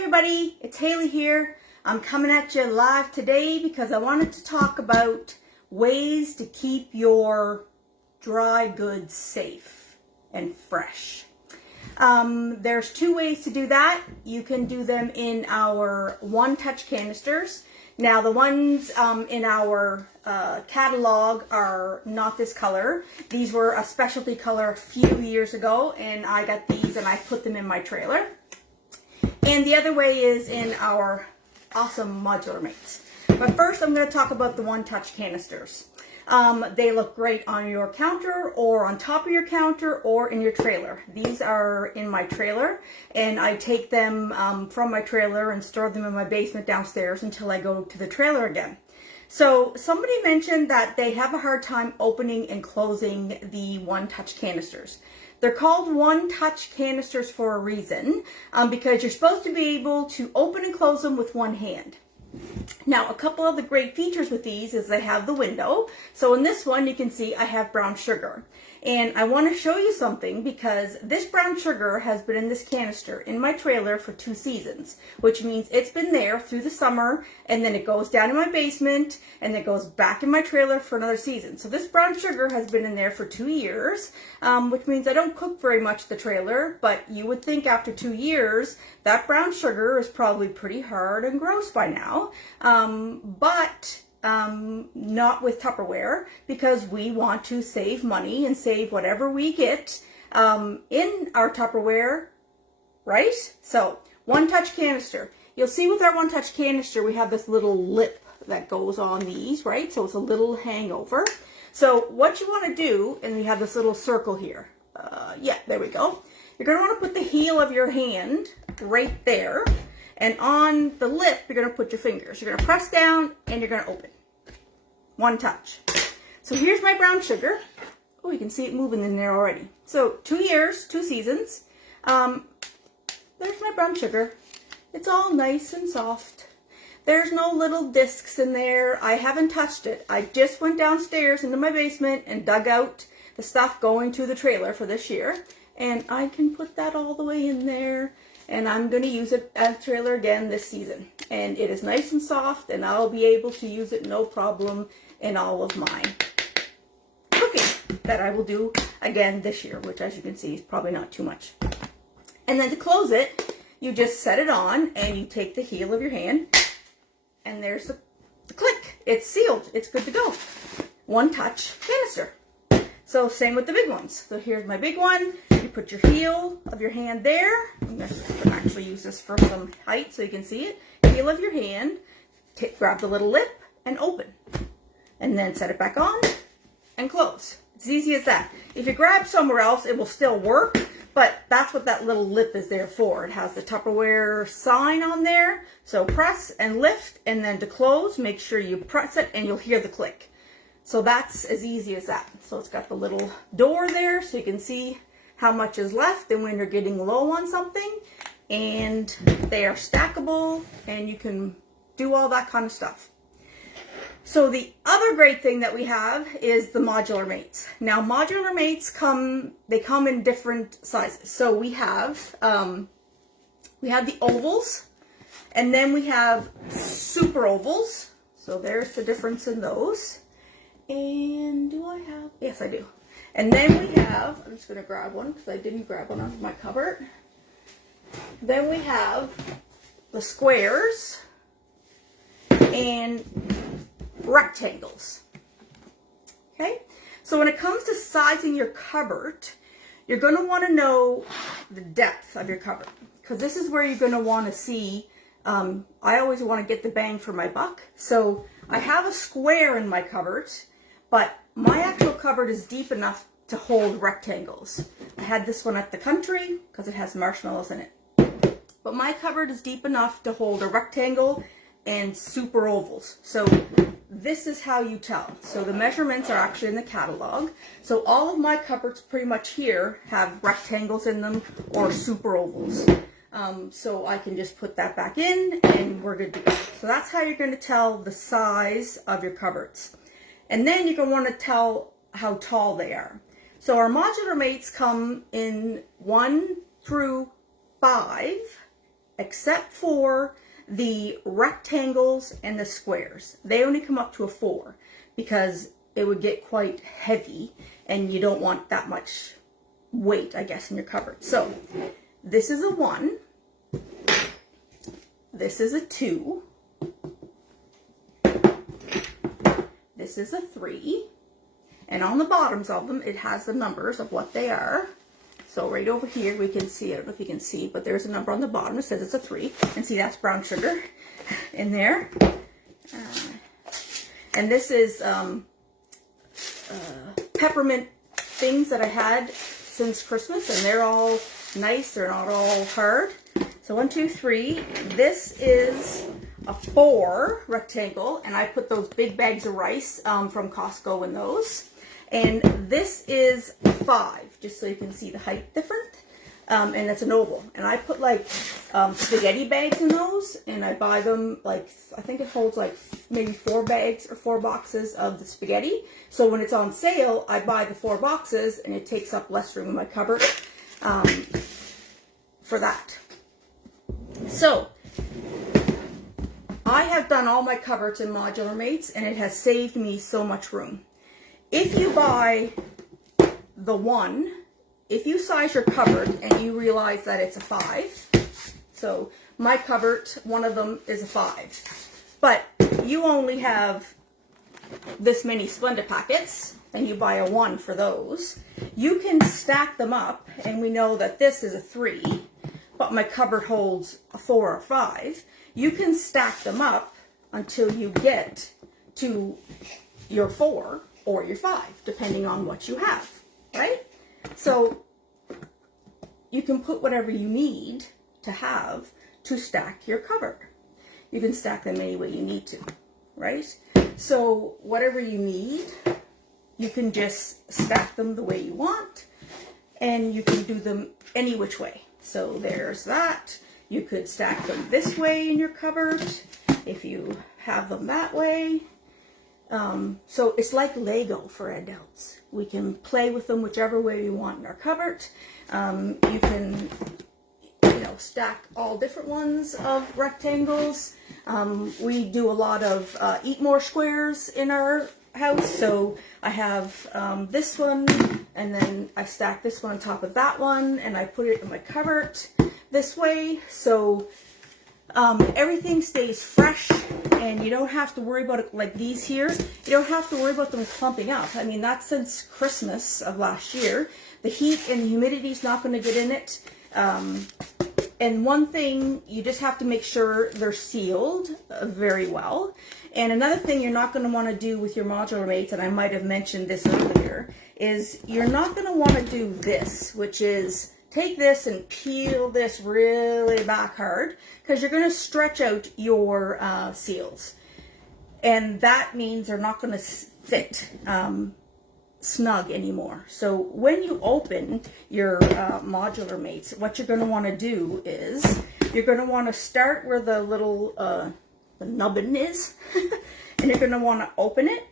everybody, it's Haley here. I'm coming at you live today because I wanted to talk about ways to keep your dry goods safe and fresh. There's two ways to do that. You can do them in our one-touch canisters. Now the ones in our catalog are not this color. These were a specialty color a few years ago, and I got these and I put them in my trailer. And the other way is in our awesome modular mates. But first I'm going to talk about the one-touch canisters. They look great on your counter or on top of your counter or in your trailer. These are in my trailer, and I take them from my trailer and store them in my basement downstairs until I go to the trailer again. So somebody mentioned that they have a hard time opening and closing the one-touch canisters. They're called one-touch canisters for a reason, because you're supposed to be able to open and close them with one hand. Now, a couple of the great features with these is they have the window. So in this one, you can see I have brown sugar. And I want to show you something because this brown sugar has been in this canister in my trailer for 2 seasons, which means it's been there through the summer, and then it goes down in my basement, and it goes back in my trailer for another season. So this brown sugar has been in there for 2 years, which means I don't cook very much the trailer, but you would think after 2 years, that brown sugar is probably pretty hard and gross by now. Not with Tupperware, because we want to save money and save whatever we get in our Tupperware, right? So, one-touch canister. You'll see with our one-touch canister, we have this little lip that goes on these, right? So it's a little hangover. So what you want to do, and we have this little circle here. Yeah, there we go. You're going to want to put the heel of your hand right there. And on the lip, you're going to put your fingers. You're going to press down and you're going to open. One touch. So here's my brown sugar. Oh, you can see it moving in there already. So 2 years, 2 seasons. There's my brown sugar. It's all nice and soft. There's no little discs in there. I haven't touched it. I just went downstairs into my basement and dug out the stuff going to the trailer for this year. And I can put that all the way in there. And I'm going to use it as a trailer again this season. And it is nice and soft, and I'll be able to use it no problem in all of my cooking that I will do again this year, which as you can see is probably not too much. And then to close it, you just set it on and you take the heel of your hand and there's the click. It's sealed. It's good to go. One touch canister. So same with the big ones. So here's my big one. You put your heel of your hand there. I'm going to actually use this for some height so you can see it. Heel of your hand. Grab the little lip and open. And then set it back on and close. It's easy as that. If you grab somewhere else, it will still work, but that's what that little lip is there for. It has the Tupperware sign on there. So press and lift, and then to close, make sure you press it and you'll hear the click. So that's as easy as that. So it's got the little door there so you can see how much is left and when you're getting low on something. And they are stackable and you can do all that kind of stuff. So the other great thing that we have is the modular mates. Now modular mates come in different sizes. So we have the ovals, and then we have super ovals. So there's the difference in those. And do I have? Yes, I do. And then we have, I'm just going to grab one because I didn't grab one off my cupboard. Then we have the squares and rectangles. Okay? So when it comes to sizing your cupboard, you're going to want to know the depth of your cupboard, because this is where you're going to want to see, I always want to get the bang for my buck. So I have a square in my cupboard, but my actual cupboard is deep enough to hold rectangles. I had this one at the country because it has marshmallows in it. But my cupboard is deep enough to hold a rectangle and super ovals. So this is how you tell. So the measurements are actually in the catalog. So all of my cupboards pretty much here have rectangles in them or super ovals. So I can just put that back in and we're good to go. So that's how you're going to tell the size of your cupboards. And then you're going to want to tell how tall they are. So our modular mates come in 1 through 5, except for the rectangles and the squares. They only come up to a 4 because it would get quite heavy and you don't want that much weight, I guess, in your cupboard. So this is a 1, this is a 2, this is a 3, and on the bottoms of them it has the numbers of what they are. So right over here we can see, I don't know if you can see, but there's a number on the bottom. It says it's a 3. And see, that's brown sugar in there. And this is peppermint things that I had since Christmas. And they're all nice. They're not all hard. So 1, 2, 3. This is a 4 rectangle. And I put those big bags of rice from Costco in those. And this is 5, just so you can see the height different. And it's an oval. And I put like spaghetti bags in those, and I buy them like, I think it holds like maybe 4 bags or 4 boxes of the spaghetti. So when it's on sale, I buy the 4 boxes, and it takes up less room in my cupboard for that. So I have done all my cupboards in Modular Mates, and it has saved me so much room. If you buy the 1, if you size your cupboard and you realize that it's a 5, so my cupboard, one of them is a 5, but you only have this many Splenda packets, and you buy a 1 for those, you can stack them up, and we know that this is a 3, but my cupboard holds a 4 or 5. You can stack them up until you get to your 4 or your 5, depending on what you have, right? So you can put whatever you need to have to stack your cupboard. You can stack them any way you need to, right? So whatever you need, you can just stack them the way you want, and you can do them any which way. So there's that. You could stack them this way in your cupboard if you have them that way. So it's like Lego for adults. We can play with them whichever way we want in our cupboard. You can, stack all different ones of rectangles. We do a lot of eat more squares in our house. So I have this one, and then I stack this one on top of that one, and I put it in my cupboard this way. So everything stays fresh, and you don't have to worry about it like these here. You don't have to worry about them clumping up. I mean, that's since Christmas of last year. The heat and the humidity is not going to get in it. And one thing, you just have to make sure they're sealed very well. And another thing you're not going to want to do with your Modular Mates, and I might have mentioned this earlier, is you're not going to want to do this, which is take this and peel this really back hard, because you're going to stretch out your seals. And that means they're not going to fit snug anymore. So when you open your Modular Mates, what you're going to want to do is you're going to want to start where the little the nubbin is, and you're going to want to open it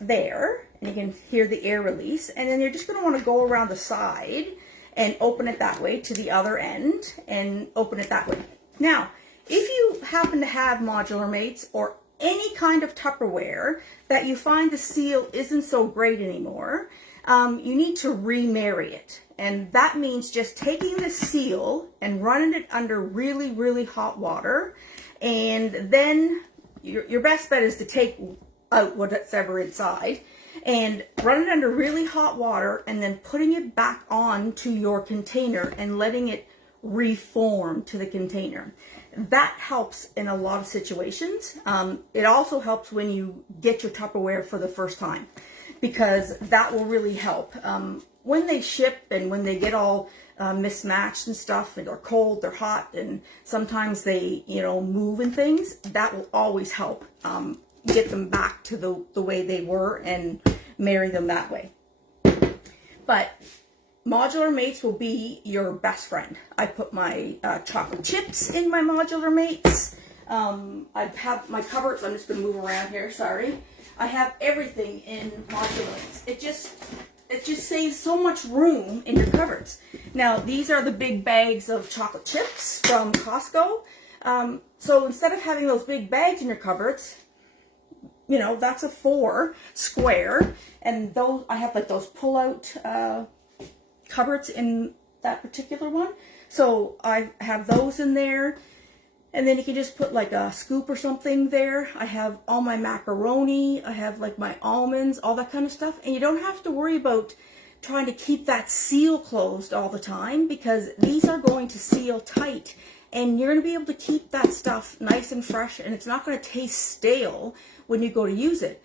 there, and you can hear the air release, and then you're just going to want to go around the side and open it that way to the other end, and open it that way. Now, if you happen to have Modular Mates or any kind of Tupperware that you find the seal isn't so great anymore, you need to remarry it. And that means just taking the seal and running it under really, really hot water. And then your best bet is to take out what's ever inside and run it under really hot water, and then putting it back on to your container and letting it reform to the container. That helps in a lot of situations. It also helps when you get your Tupperware for the first time, because that will really help. When they ship and when they get all mismatched and stuff, and they're cold, they're hot, and sometimes they, move and things, that will always help get them back to the way they were and marry them that way. But Modular Mates will be your best friend. I put my chocolate chips in my Modular Mates. I have my cupboards. I'm just going to move around here. Sorry. I have everything in Modular Mates. It just it just saves so much room in your cupboards. Now, these are the big bags of chocolate chips from Costco. So instead of having those big bags in your cupboards, you know, that's a 4 square. And those, I have like those pull-out cupboards in that particular one. So I have those in there. And then you can just put like a scoop or something there. I have all my macaroni. I have like my almonds, all that kind of stuff. And you don't have to worry about trying to keep that seal closed all the time, because these are going to seal tight. And you're going to be able to keep that stuff nice and fresh, and it's not going to taste stale when you go to use it.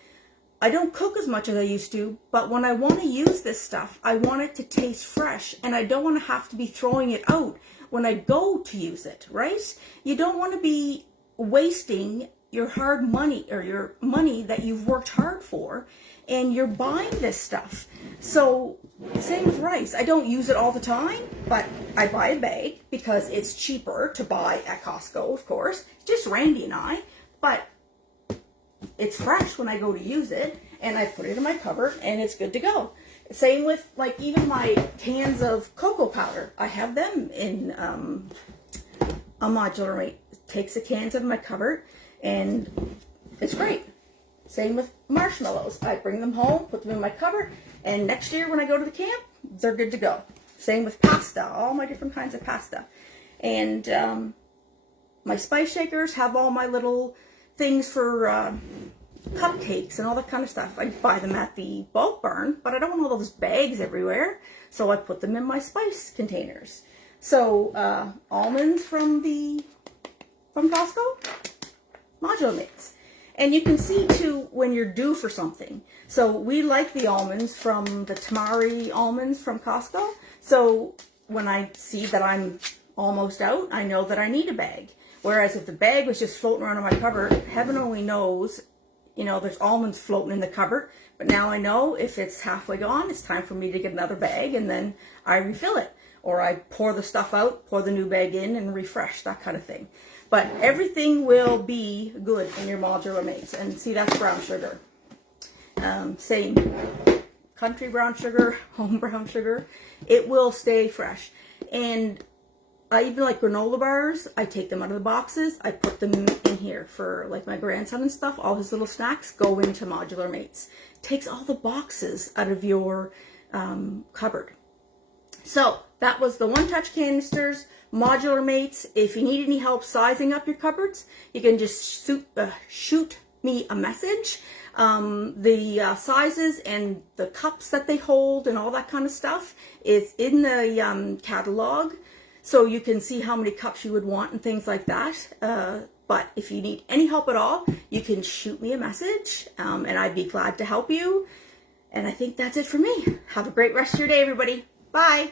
I don't cook as much as I used to, but when I want to use this stuff, I want it to taste fresh, and I don't want to have to be throwing it out when I go to use it, right? You don't want to be wasting your hard money, or your money that you've worked hard for, and you're buying this stuff. So same with rice. I don't use it all the time, but I buy a bag because it's cheaper to buy at Costco, of course. Just Randy and I, but it's fresh when I go to use it, and I put it in my cupboard and it's good to go. Same with like even my cans of cocoa powder. I have them in a modular rate. It takes the cans out of my cupboard and it's great. Same with marshmallows. I bring them home, put them in my cupboard, and next year when I go to the camp, they're good to go. Same with pasta, all my different kinds of pasta. And my spice shakers have all my little things for cupcakes and all that kind of stuff. I buy them at the bulk barn, but I don't want all those bags everywhere, so I put them in my spice containers. So almonds from Costco, modular mates. And you can see too when you're due for something. So we like the almonds from the tamari almonds from Costco. So when I see that I'm almost out, I know that I need a bag. Whereas if the bag was just floating around in my cupboard, heaven only knows, you know, there's almonds floating in the cupboard. But now I know if it's halfway gone, it's time for me to get another bag, and then I refill it. Or I pour the stuff out, pour the new bag in, and refresh, that kind of thing. But everything will be good in your modular mates. And see, that's brown sugar. Same. Country brown sugar, home brown sugar. It will stay fresh. And I even like granola bars. I take them out of the boxes. I put them in here for like my grandson and stuff. All his little snacks go into modular mates. Takes all the boxes out of your cupboard. So that was the one-touch canisters, modular mates. If you need any help sizing up your cupboards, you can just shoot me a message. The sizes and the cups that they hold and all that kind of stuff is in the catalog. So you can see how many cups you would want and things like that. But if you need any help at all, you can shoot me a message, and I'd be glad to help you. And I think that's it for me. Have a great rest of your day, everybody. Bye.